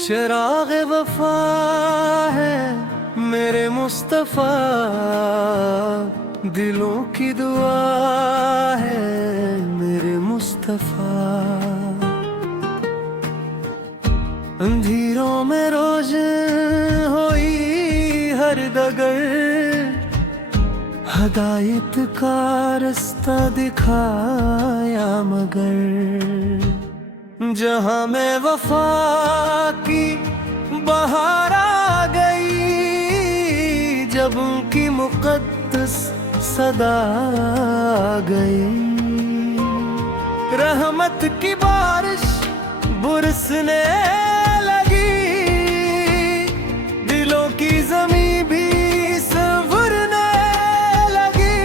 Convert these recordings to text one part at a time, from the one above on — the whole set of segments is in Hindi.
चिराग वफा है मेरे मुस्तफा, दिलों की दुआ है मेरे मुस्तफा। अंधेरों में रोज होई हर डगर, हदायत का रास्ता दिखाया मगर। जहाँ में वफा की बहार आ गई, जब उनकी मुक़द्दस सदा आ गई। रहमत की बारिश बरसने लगी, दिलों की ज़मीं भी संवरने लगी।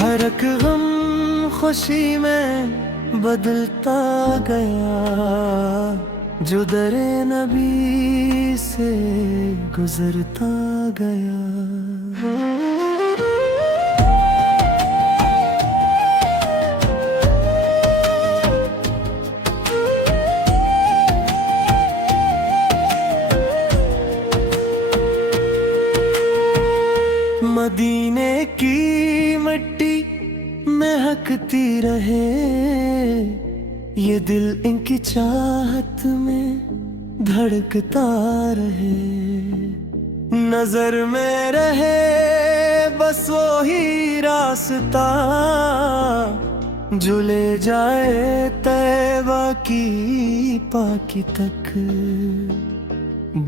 हर एक गम खुशी में बदलता गया, जो दरे नबी से गुजरता गया। मदीने की मिट्टी महकती रहे, ये दिल इनकी चाहत में धड़कता रहे। नजर में रहे बस वही रास्ता, जो ले जाए तैबा की पाकी तक।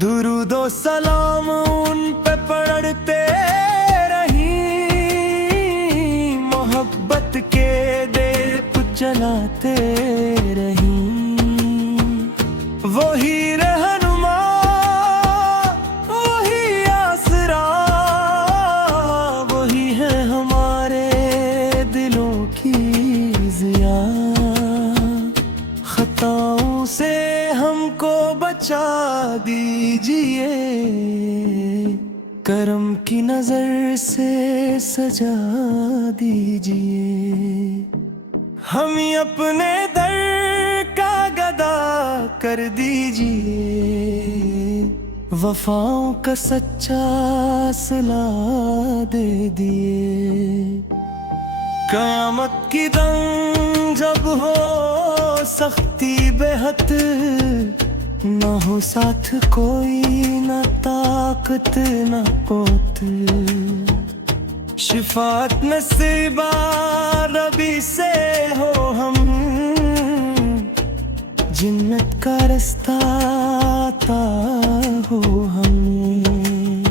दुरूदो सलाम उन पे पढ़ते रही, मोहब्बत के दीप जलाते रही। वही रहनुमा वही आसरा, वही है हमारे दिलों की ज़िया। खताओं से हमको बचा दीजिए, करम की नजर से सजा दीजिए। हम अपने दर का गदा कर दीजिए, वफाओं का सच्चा सिला दे दिए। क़यामत की दम जब हो सख्ती बेहद, न हो साथ कोई न ताकत न पोत। शिफात नसीबा रबी से हो हम, जन्नत का रास्ता आता हो हमें।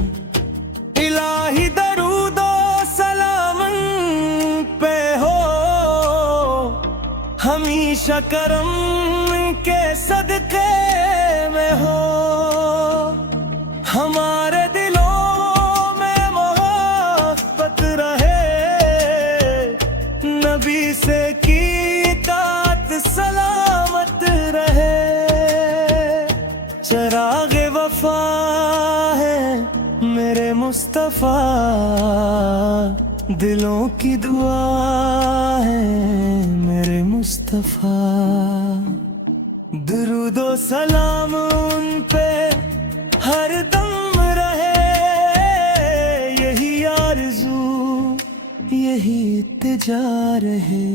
इलाही दरूदो सलाम पे हो, हमेशा करम के सदके में हो। हमारे दिलों में मोहब्बत रहे, नबी से की इताअत सलामत रहे। चिराग वफा है मेरे मुस्तफा, दिलों की दुआ है मेरे मुस्तफा। दुरूदो सलाम उन पे हर दम रहे, यही आरज़ू यही इल्तिजा रहे।